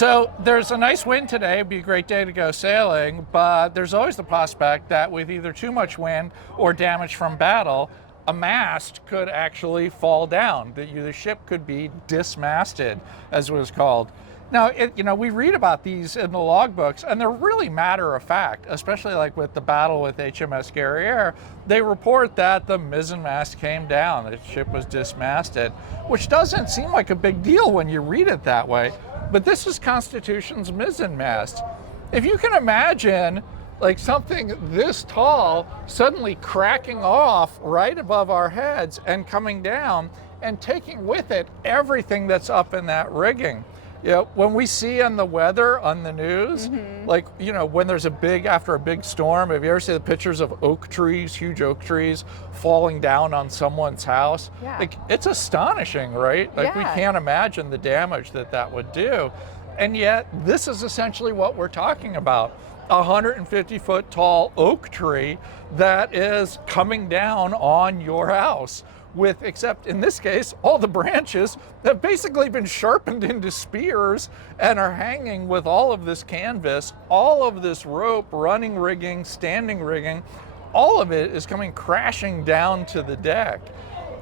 So there's a nice wind today. It'd be a great day to go sailing, but there's always the prospect that with either too much wind or damage from battle, a mast could actually fall down. The ship could be dismasted, as it was called. Now, we read about these in the logbooks, and they're really matter of fact, especially like with the battle with HMS Guerriere. They report that the mizzenmast came down, the ship was dismasted, which doesn't seem like a big deal when you read it that way. But this is Constitution's mizzenmast. If you can imagine like something this tall suddenly cracking off right above our heads and coming down and taking with it everything that's up in that rigging. When we see on the weather on the news, when there's after a big storm, have you ever seen the pictures of oak trees, huge oak trees falling down on someone's house? Yeah. Like, it's astonishing, right? Like, we can't imagine the damage that would do. And yet, this is essentially what we're talking about. A 150-foot tall oak tree that is coming down on your house. Except in this case, all the branches have basically been sharpened into spears and are hanging with all of this canvas, all of this rope, running rigging, standing rigging, all of it is coming crashing down to the deck.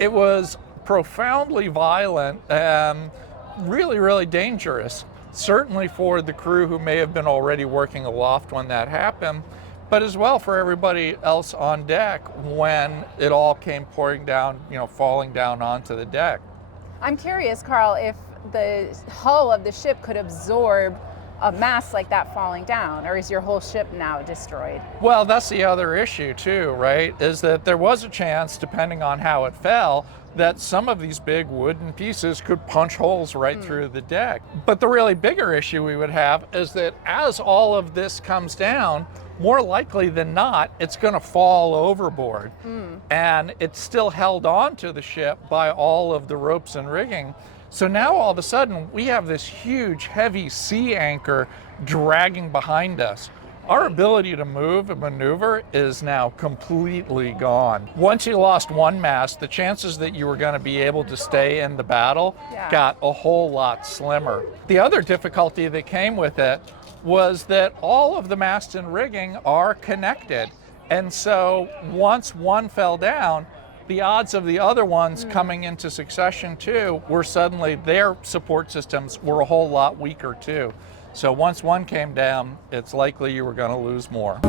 It was profoundly violent and really, really dangerous, certainly for the crew who may have been already working aloft when that happened, but as well for everybody else on deck when it all came pouring down, falling down onto the deck. I'm curious, Carl, if the hull of the ship could absorb a mast like that falling down, or is your whole ship now destroyed? Well, that's the other issue too, right? Is that there was a chance, depending on how it fell, that some of these big wooden pieces could punch holes right through the deck. But the really bigger issue we would have is that as all of this comes down, more likely than not, it's going to fall overboard. And it's still held on to the ship by all of the ropes and rigging. So now all of a sudden, we have this huge, heavy sea anchor dragging behind us. Our ability to move and maneuver is now completely gone. Once you lost one mast, the chances that you were going to be able to stay in the battle got a whole lot slimmer. The other difficulty that came with it was that all of the masts and rigging are connected. And so once one fell down, the odds of the other ones coming into succession too were suddenly, their support systems were a whole lot weaker too. So once one came down, it's likely you were going to lose more.